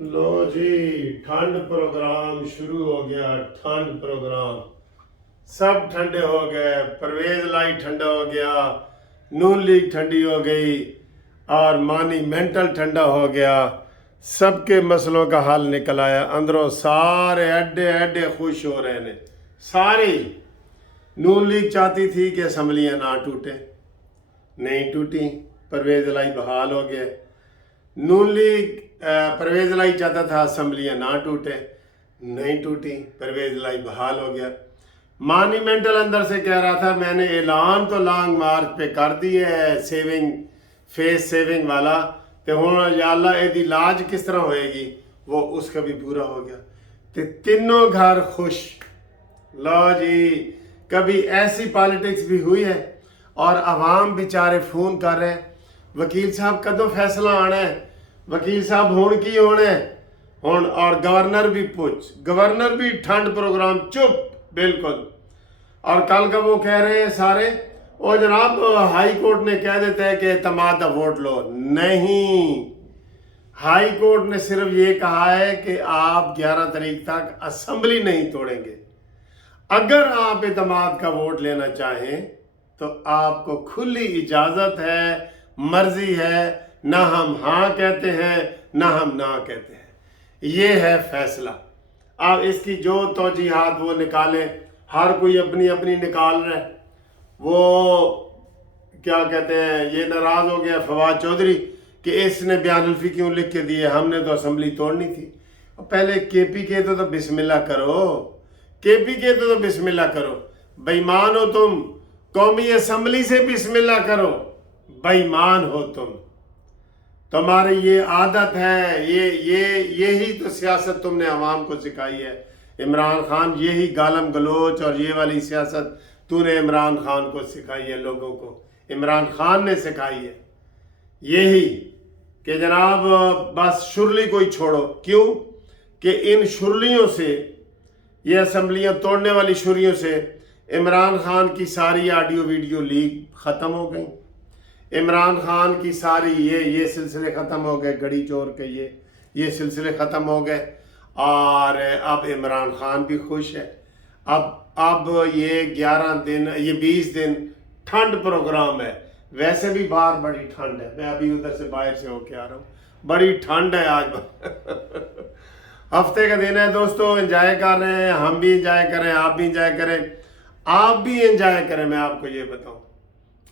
लो जी, ठंड प्रोग्राम शुरू हो गया। ठंड प्रोग्राम सब ठंडे हो गए। परवेज लाई ठंडा हो गया, नून लीग ठंडी हो गई और मानी मेंटल ठंडा हो गया। सबके मसलों का हल निकल आया। अंदरों सारे एडे एडे खुश हो रहे ने सारे। नून लीग चाहती थी कि असम्बलियाँ ना टूटे, नहीं टूटी। परवेज लाई बहाल हो गया। नून लीग परवेज लाई चाहता था असम्बलियाँ ना टूटे, नहीं टूटी। परवेज लाई बहाल हो गया। मॉन्यूमेंटल अंदर से कह रहा था मैंने ऐलान तो लॉन्ग मार्च पे कर दी है सेविंग, फेस सेविंग वाला, तो हुण या अल्लाह एदी इलाज किस तरह होएगी, वो उसका भी पूरा हो गया। तो तीनों घर खुश। लो जी, कभी ऐसी पॉलिटिक्स भी हुई है। और अवाम बेचारे फोन कर रहे हैं, वकील साहब कदों फैसला आना है, वकील साहब हुण की होना है हुण। और गवर्नर भी पूछ, गवर्नर भी ठंड प्रोग्राम चुप बिल्कुल। और कल का वो कह रहे हैं सारे, ओ जनाब हाई कोर्ट ने कह देता है कि एतमाद वोट लो। नहीं, हाई कोर्ट ने सिर्फ ये कहा है कि आप 11 तारीख तक असम्बली नहीं तोड़ेंगे। अगर आप एतमाद का वोट लेना चाहें तो आपको खुली इजाज़त है, मर्जी है। ना हम हाँ कहते हैं ना हम ना कहते हैं। ये है फैसला। अब इसकी जो तौजीहात वो निकालें, हर कोई अपनी अपनी निकाल रहा है। वो क्या कहते हैं, ये नाराज़ हो गया फवाद चौधरी कि इसने बयानुल्फी क्यों लिख के दिए, हमने तो असम्बली तोड़नी थी। पहले केपी के तो बिस्मिल्लाह करो, केपी के तो बिस्मिल्लाह करो। बेईमान हो तुम, कौमी असम्बली से बिस्मिल्लाह करो। बेईमान हो तुम, तुम्हारी ये आदत है। यही तो सियासत तुमने अवाम को सिखाई है। इमरान खान, यही गालम गलोच और ये वाली सियासत तूने इमरान खान को सिखाई है, लोगों को इमरान खान ने सिखाई है। यही कि जनाब बस शुरली को ही छोड़ो। क्यों कि इन शुरलियों से, ये असम्बलियाँ तोड़ने वाली शुरियों से इमरान खान की सारी ऑडियो वीडियो लीक ख़त्म हो गई। इमरान खान की सारी ये सिलसिले ख़त्म हो गए, गड़ी चोर के ये सिलसिले ख़त्म हो गए। और अब इमरान खान भी खुश है। अब ये 11 दिन, ये 20 दिन ठंड प्रोग्राम है। वैसे भी बाहर बड़ी ठंड है, मैं अभी उधर से बाहर से होके आ रहा हूँ, बड़ी ठंड है आज। हफ्ते का दिन है दोस्तों, एंजॉय कर रहे हैं, हम भी एंजॉय करें, आप भी एंजॉय करें, आप भी एंजॉय करें। मैं आपको ये बताऊं,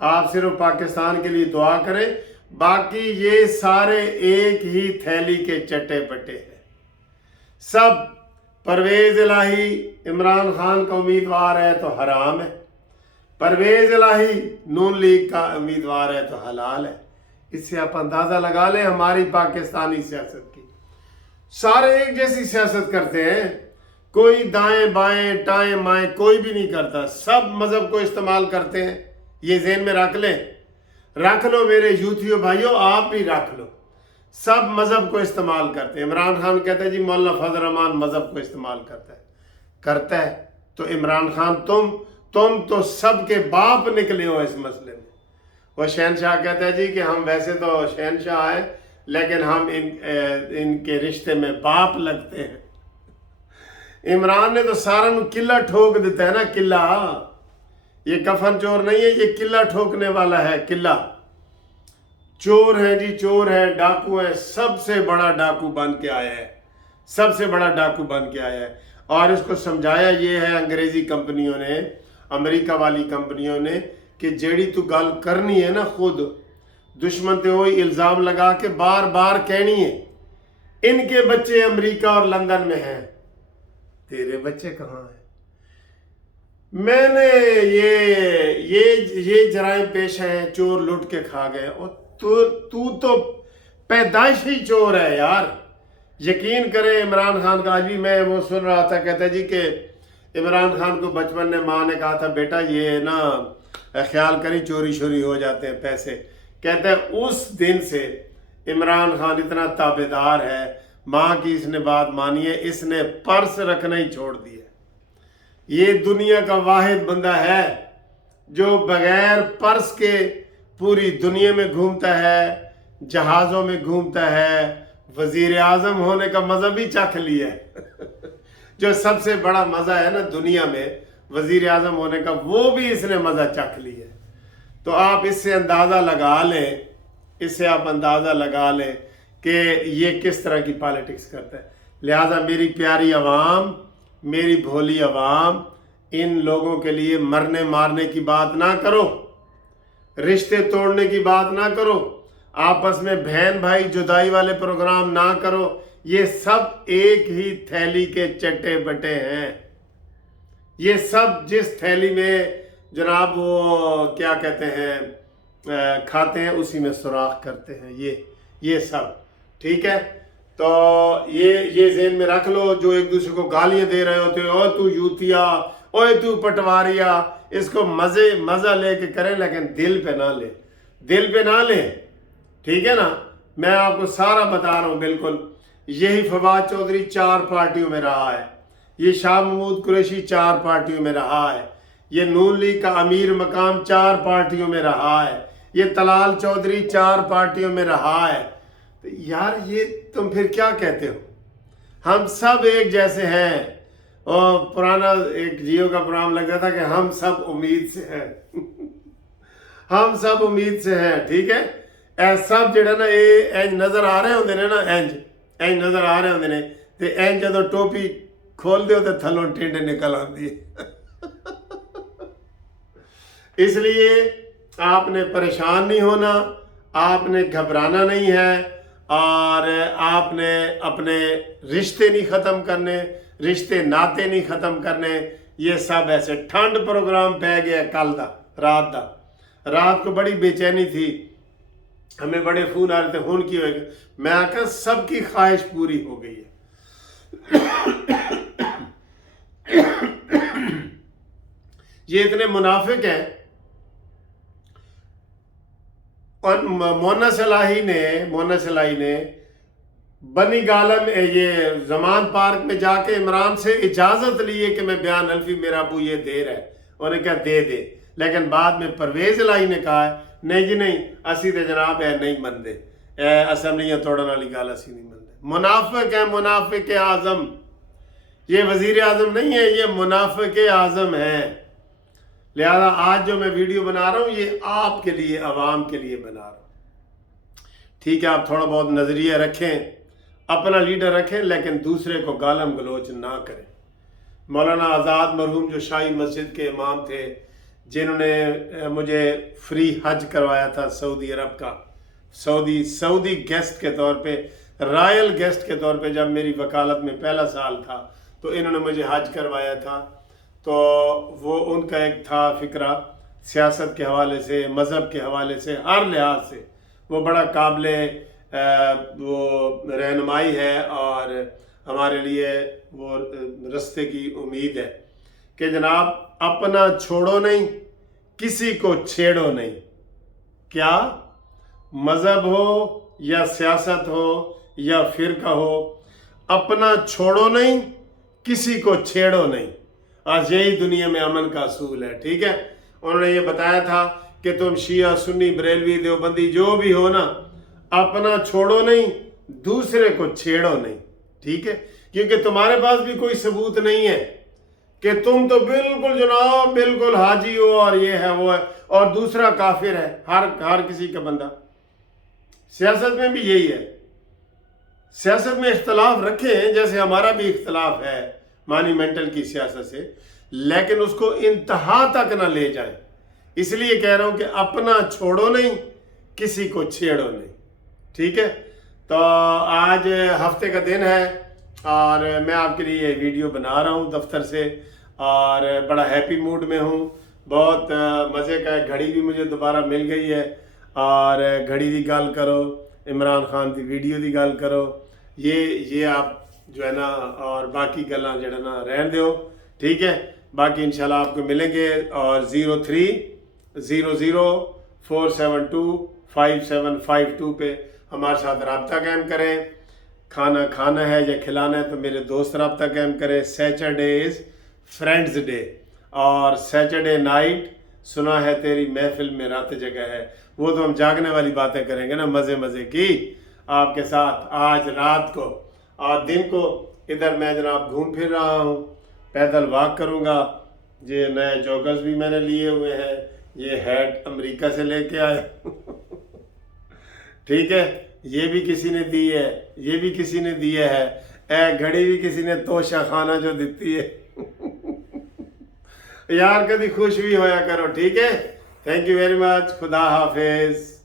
आप सिर्फ पाकिस्तान के लिए दुआ करें, बाकी ये सारे एक ही थैली के चट्टे पट्टे हैं। सब परवेज इलाही इमरान खान का उम्मीदवार है तो हराम है, परवेज इलाही नून लीग का उम्मीदवार है तो हलाल है। इससे आप अंदाज़ा लगा लें हमारी पाकिस्तानी सियासत की। सारे एक जैसी सियासत करते हैं, कोई दाएं बाएं टाएं माएं कोई भी नहीं करता, सब मज़हब को इस्तेमाल करते हैं। ये ज़हन में रख लो मेरे यूथियों भाइयों, आप भी रख लो। सब मज़हब को इस्तेमाल करते हैं। इमरान खान कहता है जी मौलाना फजल रहमान मज़हब को इस्तेमाल करता है तो इमरान खान तुम तो सबके बाप निकले हो इस मसले में। वो शहनशाह कहता है जी कि हम वैसे तो शहनशाह हैं लेकिन हम इनके रिश्ते में बाप लगते हैं। इमरान ने तो सारा किला ठोक देता है ना, किला। ये कफन चोर नहीं है, ये किला ठोकने वाला है। किला चोर है जी, चोर है, डाकू है, सबसे बड़ा डाकू बन के आया है, सबसे बड़ा डाकू बन के आया है। और इसको समझाया ये है अंग्रेजी कंपनियों ने, अमेरिका वाली कंपनियों ने, कि जेड़ी तू गल करनी है ना, खुद दुश्मन ते वही इल्ज़ाम लगा के बार बार कहनी है इनके बच्चे अमेरिका और लंदन में हैं, तेरे बच्चे कहाँ हैं। मैंने ये जराइम पेश हैं, चोर लुट के खा गए। और तू तो पैदाइशी चोर है यार। यकीन करें, इमरान खान का आज भी मैं वो सुन रहा था, कहता जी कि इमरान खान को बचपन में माँ ने कहा था बेटा ये ना ख्याल करी चोरी शोरी हो जाते हैं पैसे। कहते हैं उस दिन से इमरान खान इतना ताबेदार है, माँ की इसने बात मानी है, इसने पर्स रखना ही छोड़ दिया। ये दुनिया का वाहिद बंदा है जो बगैर पर्स के पूरी दुनिया में घूमता है, जहाज़ों में घूमता है, वजीर आजम होने का मजा भी चख लिया है जो सबसे बड़ा मजा है ना दुनिया में वजीर आजम होने का, वो भी इसने मजा चख लिया है। तो आप इससे अंदाजा लगा लें, इससे आप अंदाजा लगा लें कि ये किस तरह की पॉलिटिक्स करता है। लिहाजा मेरी प्यारी आवाम, मेरी भोली आवाम, इन लोगों के लिए मरने मारने की बात ना करो, रिश्ते तोड़ने की बात ना करो, आपस में बहन भाई जुदाई वाले प्रोग्राम ना करो। ये सब एक ही थैली के चट्टे बटे हैं। ये सब जिस थैली में जनाब वो क्या कहते हैं खाते हैं, उसी में सुराख करते हैं ये सब, ठीक है। तो ये ज़हन में रख लो, जो एक दूसरे को गालियां दे रहे होते हो, ओ तू यूतिया, ओए तू पटवारिया, इसको मज़ा लेके करें, लेकिन दिल पे ना ले, दिल पे ना ले, ठीक है ना। मैं आपको सारा बता रहा हूँ बिल्कुल। यही फवाद चौधरी 4 पार्टियों में रहा है, ये शाह महमूद कुरैशी 4 पार्टियों में रहा है, ये नून लीग का अमीर मकाम 4 पार्टियों में रहा है, ये तलाल चौधरी 4 पार्टियों में रहा है। तो यार ये तुम फिर क्या कहते हो? हम सब एक जैसे हैं। और पुराना एक जियो का प्रोग्राम लगता था कि हम सब उम्मीद से हैं हम सब उम्मीद से हैं, ठीक है। सब जड़ा ना ये इंज नज़र आ रहे होंगे ने ना, इंज नज़र आ रहे होंगे ने, तो इंज जो टोपी खोल दो तो थलों टिंड निकल आती है इसलिए आपने परेशान नहीं होना, आपने घबराना नहीं है, और आपने अपने रिश्ते नहीं ख़त्म करने, रिश्ते नाते नहीं ख़त्म करने। ये सब ऐसे ठंड प्रोग्राम पै गया कल दा रात को बड़ी बेचैनी थी, हमें बड़े फोन आ रहे थे, हुन की होएगा। मैं आखिर सबकी ख्वाहिश पूरी हो गई है ये इतने मुनाफिक हैं। और मोना सलाही ने बनी गालम ये जमान पार्क में जाके इमरान से इजाजत ली है कि मैं बयान अल्फी मेरा अबू ये दे रहा है, उन्हें क्या दे दे, लेकिन बाद में परवेज लाई ने कहा है नहीं जी नहीं, असी तो जनाब है नहीं मनते, असम्बलियां तोड़ने वाली गाल असी नहीं मनते। मुनाफिक है, मुनाफिक आजम, ये वजीर आजम नहीं है, ये मुनाफिक आजम है। लिहाजा आज जो मैं वीडियो बना रहा हूँ ये आपके लिए, आवाम के लिए बना रहा हूँ, ठीक है। आप थोड़ा बहुत नज़रिया रखें, अपना लीडर रखें, लेकिन दूसरे को गालम गलोच ना करें। मौलाना आज़ाद मरहूम जो शाही मस्जिद के इमाम थे, जिन्होंने मुझे फ्री हज करवाया था सऊदी अरब का, सऊदी गेस्ट के तौर पे, रॉयल गेस्ट के तौर पे, जब मेरी वकालत में पहला साल था तो इन्होंने मुझे हज करवाया था। तो वो उनका एक था फ़िक्रा, सियासत के हवाले से, मज़हब के हवाले से, हर लिहाज से वो बड़ा काबिले वो रहनुमाई है, और हमारे लिए वो रास्ते की उम्मीद है कि जनाब अपना छोड़ो नहीं, किसी को छेड़ो नहीं। क्या मज़हब हो या सियासत हो या फ़िरका हो, अपना छोड़ो नहीं, किसी को छेड़ो नहीं। आज यही दुनिया में अमन का असूल है, ठीक है। उन्होंने ये बताया था कि तुम शिया सुन्नी बरेलवी देवबंदी जो भी हो ना, अपना छोड़ो नहीं, दूसरे को छेड़ो नहीं, ठीक है। क्योंकि तुम्हारे पास भी कोई सबूत नहीं है कि तुम तो बिल्कुल जनाब बिल्कुल हाजी हो और ये है वो है, और दूसरा काफिर है, हर किसी का बंदा। सियासत में भी यही है, सियासत में इख्तलाफ रखें, जैसे हमारा भी इख्तलाफ है मॉन्यूमेंटल की सियासत से, लेकिन उसको इंतहा तक ना ले जाएं। इसलिए कह रहा हूं कि अपना छोड़ो नहीं, किसी को छेड़ो नहीं, ठीक है। तो आज हफ्ते का दिन है और मैं आपके लिए वीडियो बना रहा हूं दफ्तर से, और बड़ा हैप्पी मूड में हूं, बहुत मज़े का है। घड़ी भी मुझे दोबारा मिल गई है, और घड़ी की गल करो, इमरान खान की वीडियो की गल करो, ये आप जो है ना, और बाकी गल्लां जो है ना रहन दो, ठीक है। बाकी इंशाल्लाह आपको मिलेंगे, और 030047255752 पे हमारे साथ रब्ता कायम करें। खाना खाना है या खिलाना है तो मेरे दोस्त रब्ता कायम करें। सैटरडे इज़ फ्रेंड्स डे, और सैटरडे नाइट सुना है तेरी महफिल में रात जगह है, वो तो हम जागने वाली बातें करेंगे ना, मज़े मज़े की। آپ کے ساتھ آج رات کو اور دن کو ادھر میں جناب گھوم پھر رہا ہوں، پیدل واک کروں گا۔ یہ نئے جوگرز بھی میں نے لیے ہوئے ہیں، یہ ہیٹ امریکہ سے لے کے آئے ٹھیک ہے، یہ بھی کسی نے دی ہے، یہ بھی کسی نے دیے ہے، گھڑی بھی کسی نے توشہ خانہ جو دیتی ہے یار کبھی خوش بھی ہویا کرو، ٹھیک ہے۔ تھینک یو ویری مچ، خدا حافظ۔